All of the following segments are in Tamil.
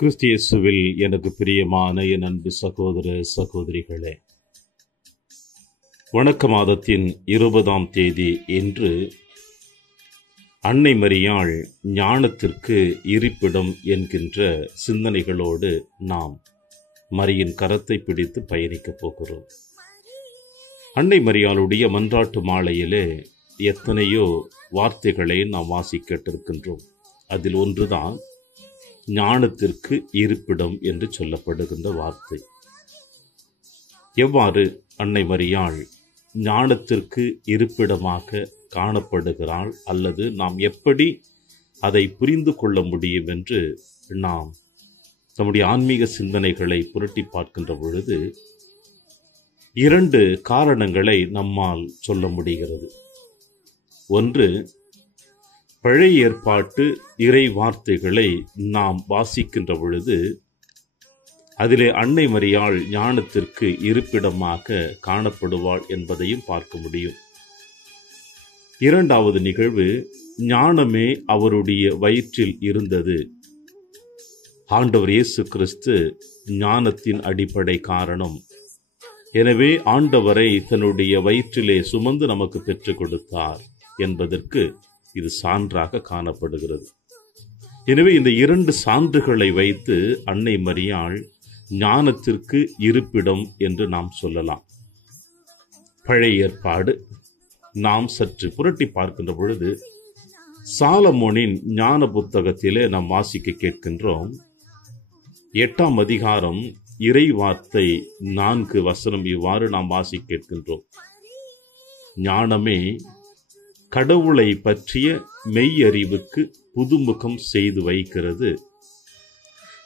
கிறிஸ்து இயேசுவில் எனக்கு பிரியமான என் அன்பு சகோதர சகோதரிகளே, வணக்க மாதத்தின் 20ஆம் தேதி இன்று அன்னை மரியாள் ஞானத்திற்கு இருப்பிடம் என்கின்ற சிந்தனைகளோடு நாம் மரியின் கரத்தை பிடித்து பயணிக்கப் போகிறோம். அன்னை மரியாளுடைய மன்றாட்டு மாலையிலே எத்தனையோ வார்த்தைகளை நாம் வாசிக்கிட்டிருக்கின்றோம். அதில் ஒன்றுதான் ஞானத்திற்கு இருப்பிடம் என்று சொல்லப்படுகின்ற வார்த்தை. எவ்வாறு அன்னை மரியாள் ஞானத்திற்கு இருப்பிடமாக காணப்படுகிறாள், அல்லது நாம் எப்படி அதை புரிந்து கொள்ள முடியும் என்று நாம் நம்முடைய ஆன்மீக சிந்தனைகளை புரட்டி பார்க்கின்ற பொழுது 2 காரணங்களை நம்மால் சொல்ல முடிகிறது. ஒன்று, பழைய ஏற்பாட்டு இறை வார்த்தைகளை நாம் வாசிக்கின்ற பொழுது அதிலே அன்னை மரியாள் ஞானத்திற்கு இருப்பிடமாக காணப்படுவாள் என்பதையும் பார்க்க முடியும். 2வது நிகழ்வு, ஞானமே அவருடைய வயிற்றில் இருந்தது. ஆண்டவர் இயேசு கிறிஸ்து ஞானத்தின் அடிப்படை காரணம். எனவே ஆண்டவரை தன்னுடைய வயிற்றிலே சுமந்து நமக்கு பெற்றுக் கொடுத்தார் என்பதற்கு இது சான்றாக காணப்படுகிறது. எனவே இந்த 2 சான்றுகளை வைத்து அன்னை மரியாள் ஞானத்திற்கு இருப்பிடம் என்று நாம் சொல்லலாம். பழைய ஏற்பாடு நாம் சற்று புரட்டி பார்க்கின்ற பொழுது சாலமோனின் ஞான புத்தகத்திலே நாம் வாசிக்க கேட்கின்றோம். 8ஆம் அதிகாரம் இறை வார்த்தை 4 வசனம் இவ்வாறு நாம் வாசிக்க கேட்கின்றோம். ஞானமே கடவுளை பற்றிய மெய்யறிவுக்கு புதுமுகம் செய்து வைக்கிறது.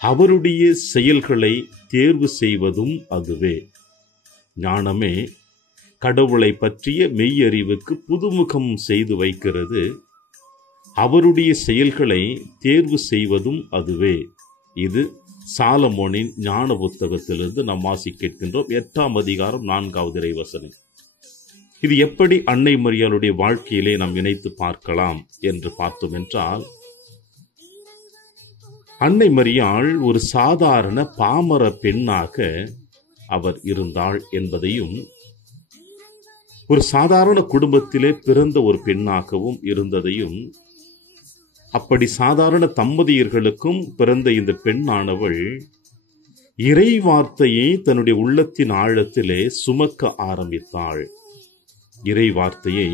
அவருடைய செயல்களை தேர்வு செய்வதும் அதுவே. ஞானமே கடவுளை பற்றிய மெய்யறிவுக்கு புதுமுகம் செய்து வைக்கிறது. அவருடைய செயல்களை தேர்வு செய்வதும் அதுவே. இது சாலமோனின் ஞான புத்தகத்திலிருந்து நாம் வாசிக்க கேட்கின்றோம். 8ஆம் அதிகாரம் 4வது இறை வசனம். இது எப்படி அன்னை மரியாளுடைய வாழ்க்கையிலே நாம் இணைத்து பார்க்கலாம் என்று பார்த்தோம் என்றால், அன்னை மரியாள் ஒரு சாதாரண பாமர பெண்ணாக அவர் இருந்தாள் என்பதையும், ஒரு சாதாரண குடும்பத்திலே பிறந்த ஒரு பெண்ணாகவும் இருந்ததையும், அப்படி சாதாரண தம்பதியர்களுக்கும் பிறந்த இந்த பெண்ணானவள் இறை வார்த்தையை தன்னுடைய உள்ளத்தின் ஆழத்திலே சுமக்க ஆரம்பித்தாள். இறை வார்த்தையை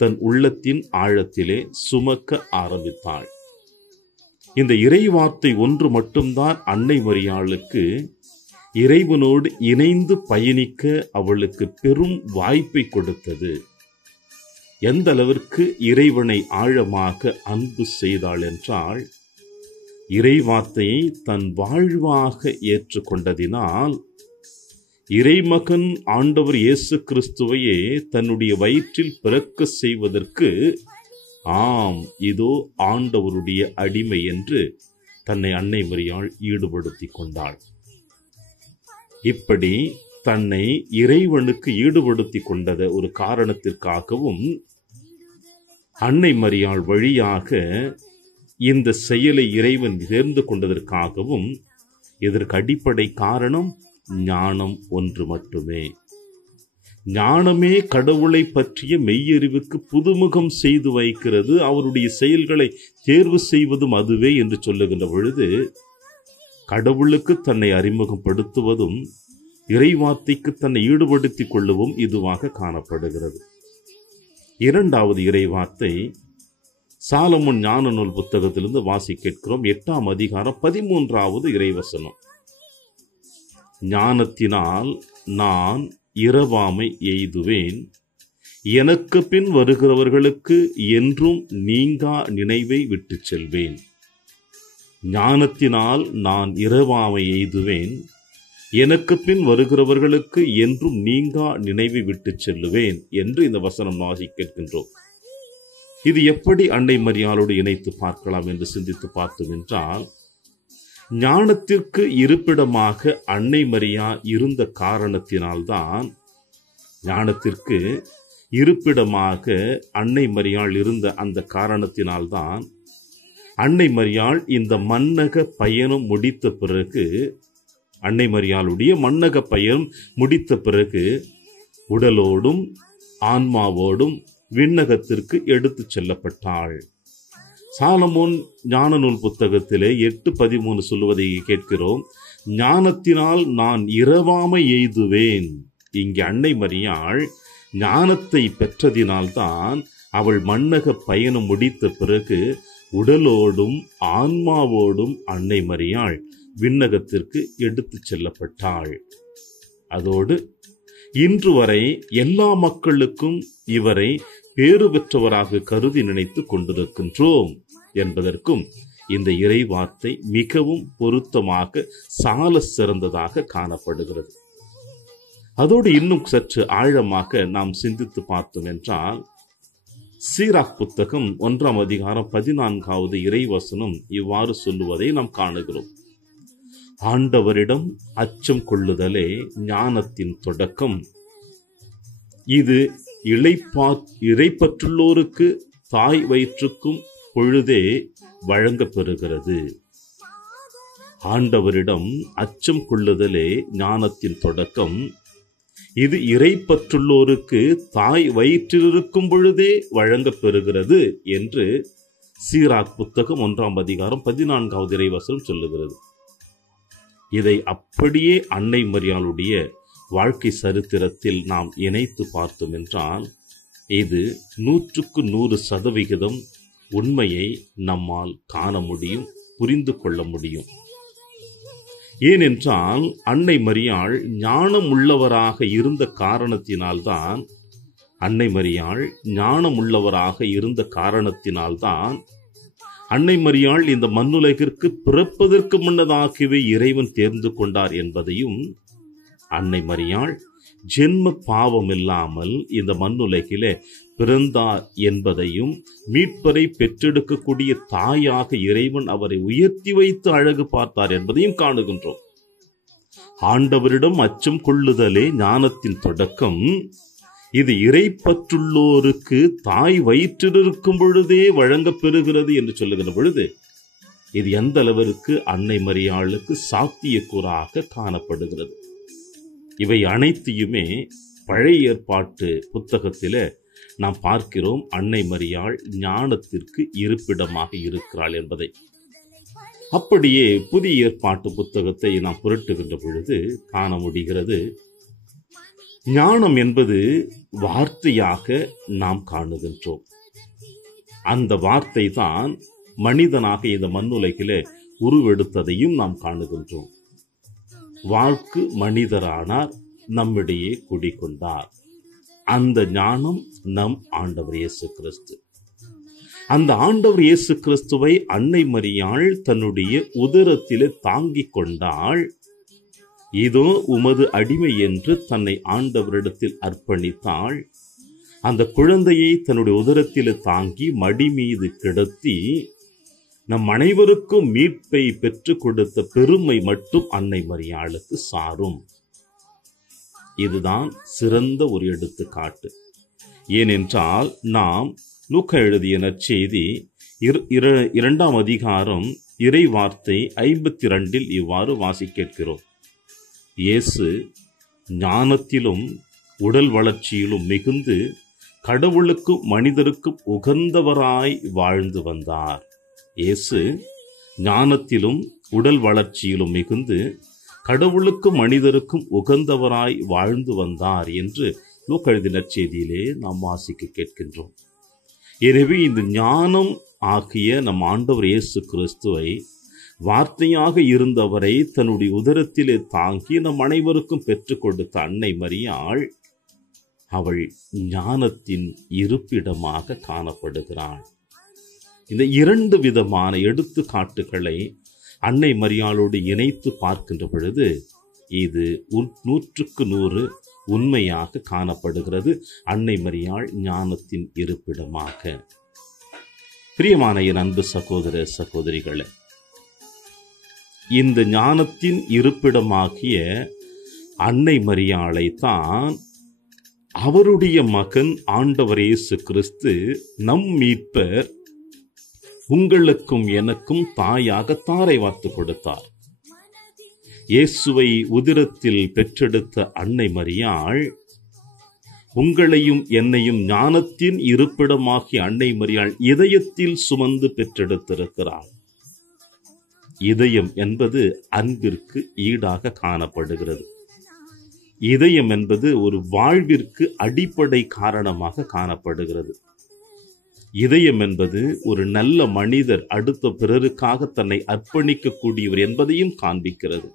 தன் உள்ளத்தின் ஆழத்திலே சுமக்க ஆரம்பித்தாள். இந்த இறை வார்த்தை ஒன்று மட்டும்தான் அன்னை மரியாளுக்கு இறைவனோடு இணைந்து பயணிக்க அவளுக்கு பெரும் வாய்ப்பை கொடுத்தது. எந்த அளவிற்கு இறைவனை ஆழமாக அன்பு செய்தாள் என்றால், இறை வார்த்தையை தன் வாழ்வாக ஏற்றுக்கொண்டதினால் இறைமகன் ஆண்டவர் இயேசு கிறிஸ்துவையே தன்னுடைய வயிற்றில் பிறக்க செய்வதற்கு, ஆம் இதோ ஆண்டவருடைய அடிமை என்று தன்னை அன்னை மரியாள் ஈடுபடுத்தி கொண்டாள். இப்படி தன்னை இறைவனுக்கு ஈடுபடுத்தி கொண்டத ஒரு காரணத்திற்காகவும், அன்னை மரியாள் வழியாக இந்த செயலை இறைவன் தேர்ந்து கொண்டதற்காகவும், இதற்கு அடிப்படை காரணம் ஞானம் ஒன்று மட்டுமே. ஞானமே கடவுளை பற்றிய மெய்யறிவுக்கு புதுமுகம் செய்து வைக்கிறது. அவருடைய செயல்களை தேர்வு செய்வதும் அதுவே என்று சொல்லுகின்ற பொழுது, கடவுளுக்கு தன்னை அறிமுகப்படுத்துவதும் இறைவார்த்தைக்கு தன்னை ஈடுபடுத்திக் கொள்ளவும் இதுவாக காணப்படுகிறது. 2வது இறைவார்த்தை சாலமோன் ஞான நூல் புத்தகத்திலிருந்து வாசிக்க கேட்கிறோம். 8ஆம் அதிகாரம் 13வது இறைவசனம். ஞானத்தினால் நான் இரவாமை எய்துவேன், எனக்கு பின் வருகிறவர்களுக்கு என்றும் நீங்கா நினைவை விட்டு செல்வேன். ஞானத்தினால் நான் இரவாமை எய்துவேன், எனக்கு பின் வருகிறவர்களுக்கு என்றும் நீங்கா நினைவை விட்டு செல்லுவேன் என்று இந்த வசனம் வாசிக்க கேட்கின்றோம். இது எப்படி அன்னை மரியாளோடு இணைத்து பார்க்கலாம் என்று சிந்தித்து பார்த்தோம் என்றால், ஞானத்திற்கு இருப்பிடமாக அன்னை மரியா இருந்த காரணத்தினால்தான், ஞானத்திற்கு இருப்பிடமாக அன்னை மரியாள் இருந்த அந்த காரணத்தினால்தான் அன்னை மரியாள் இந்த மன்னக பயணம் முடித்த பிறகு, அன்னை மரியாளுடைய மன்னக பயணம் முடித்த பிறகு உடலோடும் ஆன்மாவோடும் விண்ணகத்திற்கு எடுத்து செல்லப்பட்டாள். சாலமோன் ஞான நூல் புத்தகத்திலே 8:13 சொல்லுவதை கேட்கிறோம். ஞானத்தினால் நான் இரவாமை எய்துவேன். இங்கே அன்னை மரியாள் ஞானத்தை பெற்றதினால்தான் அவள் மன்னக பயணம் முடித்த பிறகு உடலோடும் ஆன்மாவோடும் அன்னை மரியாள் விண்ணகத்திற்கு எடுத்து செல்லப்பட்டாள். அதோடு இன்று வரை எல்லா மக்களுக்கும் இவரை பேறு பெற்றவராக கருதி நினைத்து கொண்டிருக்கின்றோம் என்பதற்கும் இந்த இறை வார்த்தை மிகவும் பொருத்தமாக சால சிறந்ததாக காணப்படுகிறது. அதோடு இன்னும் சற்று ஆழமாக நாம் சிந்தித்து பார்த்தோம் என்றால், சீராக் புத்தகம் 1ஆம் அதிகாரம் 14வது இறைவசனம் இவ்வாறு சொல்லுவதை நாம் காணுகிறோம். ஆண்டவரிடம் அச்சம் கொள்ளுதலே ஞானத்தின் தொடக்கம். இது இறைப்பற்றுள்ளோருக்கு தாய் வயிற்றுக்கும் பொழுதே வழங்கப் பெறுகிறது. ஆண்டவரிடம் அச்சம் கொள்ளுதலே ஞானத்தின் தொடக்கம். இது இறைப்பற்றுள்ளோருக்கு தாய் வயிற்றிலிருக்கும் பொழுதே வழங்கப் பெறுகிறது என்று சீராக் புத்தகம் 1ஆம் அதிகாரம் 14வது இறைவசனம் சொல்லுகிறது. இதை அப்படியே அன்னை மரியாளுடைய வாழ்க்கை சரித்திரத்தில் நாம் இணைத்து பார்த்தோம் என்றால், இது 100% உண்மையை நம்மால் காண முடியும், புரிந்து கொள்ள முடியும். ஏனென்றால் அன்னை மரியாள் ஞானம் உள்ளவராக இருந்த காரணத்தினால்தான் அன்னை மரியாள் இந்த மண்ணுலகிற்கு பிறப்பதற்கு முன்னதாகவே இறைவன் தேர்ந்து கொண்டார் என்பதையும், அன்னை மரியாள் ஜென்ம பாவம் இல்லாமல் இந்த மண்ணுலகிலே பிறந்தார் என்பதையும், மீட்பரை பெற்றெடுக்கக்கூடிய தாயாக இறைவன் அவரை உயர்த்தி வைத்து அழகு பார்த்தார் என்பதையும் காணுகின்றோம். ஆண்டவரிடம் அச்சம் கொள்ளுதலே ஞானத்தின் தொடக்கம். இது இறைப்பற்றுள்ளோருக்கு தாய் வயிற்றிலிருக்கும் பொழுதே வழங்கப் பெறுகிறது என்று சொல்லுகிற பொழுது, இது எந்த அளவிற்கு அன்னை மரியாளுக்கு சாத்தியக்கூறாக காணப்படுகிறது. இவை அனைத்தையுமே பழைய ஏற்பாட்டு புத்தகத்திலே நாம் பார்க்கிறோம். அன்னை மரியாள் ஞானத்திற்கு இருப்பிடமாக இருக்கிறாள் என்பதை. அப்படியே புதிய ஏற்பாட்டு புத்தகத்தை நாம் புரட்டுகின்ற பொழுது காண முடிகிறது. ஞானம் என்பது வார்த்தையாக நாம் காணுகின்றோம். அந்த வார்த்தை தான் மனிதனாக இந்த மண்ணுலகிலே உருவெடுத்ததையும் நாம் காணுகின்றோம். வாக்கு மனிதரானார், நம்மிடையே குடிகொண்டார். அந்த ஞானம் நம் ஆண்டவர் இயேசு கிறிஸ்து. அந்த ஆண்டவர் இயேசு கிறிஸ்துவை அன்னை மரியாள் தன்னுடைய உதரத்திலே தாங்கிக் கொண்டாள். இதோ உமது அடிமை என்று தன்னை ஆண்டவரிடத்தில் அர்ப்பணித்தாள். அந்த குழந்தையை தன்னுடைய உதரத்திலே தாங்கி மடி மீது கிடத்தி நம் அனைவருக்கும் மீட்பை பெற்றுக் கொடுத்த பெருமை மட்டும் அன்னை மரியாளுக்கு சாரும். இதுதான் சிறந்த ஒரு எடுத்துக்காட்டு. ஏனென்றால் நாம் லூக்கா எழுதிய நற்செய்தி 2ஆம் அதிகாரம் இறை வார்த்தை 52 இவ்வாறு வாசிக்கிறோம். இயேசு ஞானத்திலும் உடல் வளர்ச்சியிலும் மிகுந்து கடவுளுக்கும் மனிதருக்கும் உகந்தவராய் வாழ்ந்து வந்தார். இயேசு ஞானத்திலும் உடல் வளர்ச்சியிலும் மிகுந்து கடவுளுக்கும் மனிதருக்கும் உகந்தவராய் வாழ்ந்து வந்தார் என்று லூக்கா எழுதிய நற்செய்தியிலே நாம் வாசிக்க கேட்கின்றோம். எனவே இந்த ஞானம் ஆகிய நம் ஆண்டவர் இயேசு கிறிஸ்துவை, வார்த்தையாக இருந்தவரை தன்னுடைய உதரத்திலே தாங்கி நம் அனைவருக்கும் பெற்றுக் கொடுத்த அன்னை மரியாள், அவள் ஞானத்தின் இருப்பிடமாக காணப்படுகிறாள். இந்த 2 விதமான எடுத்துக்காட்டுகளை அன்னை மரியாளோடு இணைத்து பார்க்கின்ற பொழுது இது 100% உண்மையாக காணப்படுகிறது. அன்னை மரியாள் ஞானத்தின் இருப்பிடமாக. பிரியமான என் அன்பு சகோதர சகோதரிகளே, இந்த ஞானத்தின் இருப்பிடமாகிய அன்னை மரியாளை தான் அவருடைய மகன் ஆண்டவர் இயேசு கிறிஸ்து நம் மீட்பர் உங்களுக்கும் எனக்கும் தாயாக தாரை வார்த்து கொடுத்தார். இயேசுவை உதிரத்தில் பெற்றெடுத்த அன்னை மரியாள் உங்களையும் என்னையும் ஞானத்தின் இருப்பிடமாகிய அன்னை மரியாள் இதயத்தில் சுமந்து பெற்றெடுத்திருக்கிறார். இதயம் என்பது அன்பிற்கு ஈடாக காணப்படுகிறது. இதயம் என்பது ஒரு வாழ்விற்கு அடிப்படை காரணமாக காணப்படுகிறது. இதயம் என்பது ஒரு நல்ல மனிதர் அடுத்த பிறருக்காக தன்னை அர்ப்பணிக்கக்கூடியவர் என்பதையும் காண்பிக்கிறது.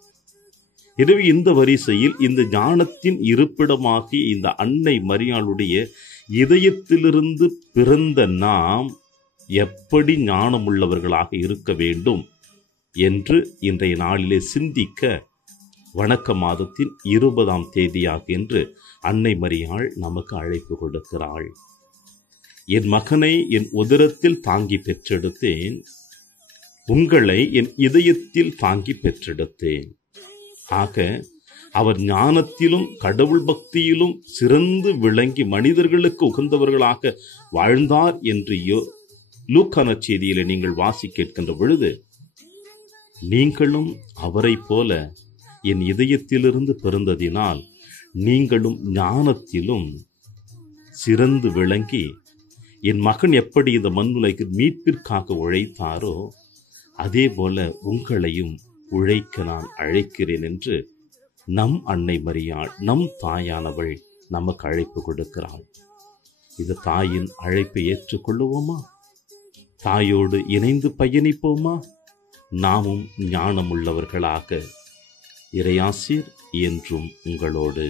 எனவே இந்த வரிசையில் இந்த ஞானத்தின் இருப்பிடமாகிய இந்த அன்னை மரியாளுடைய இதயத்திலிருந்து பிறந்த நாம் எப்படி ஞானமுள்ளவர்களாக இருக்க வேண்டும் என்று இன்றைய நாளிலே சிந்திக்க வணக்க மாதத்தின் 20ஆம் தேதியாக என்று அன்னை மரியாள் நமக்கு அழைப்பு கொடுக்கிறாள். என் மகனை என் உதரத்தில் தாங்கி பெற்றெடுத்தேன், உங்களை என் இதயத்தில் தாங்கி பெற்றெடுத்தேன். ஆக அவர் ஞானத்திலும் கடவுள் பக்தியிலும் சிறந்து விளங்கி மனிதர்களுக்கு உகந்தவர்களாக வாழ்ந்தார் என்று லூக்கா நற்செய்தியிலே நீங்கள் வாசிக்க கேட்கின்ற பொழுது, நீங்களும் அவரை போல என் இதயத்திலிருந்து பிறந்ததினால் நீங்களும் ஞானத்திலும் சிறந்து விளங்கி என் மகன் எப்படி இந்த மண்ணுலகில் மீட்பிற்காக உழைத்தாரோ அதே போல உங்களையும் உழைக்க நான் அழைக்கிறேன் என்று நம் அன்னை மரியாள், நம் தாயானவள் நமக்கு அழைப்பு கொடுக்கிறாள். இந்த தாயின் அழைப்பை ஏற்றுக்கொள்ளுவோமா? தாயோடு இணைந்து பயணிப்போமா? நாமும் ஞானமுள்ளவர்களாக. இறையாசிர் என்றும் உங்களோடு.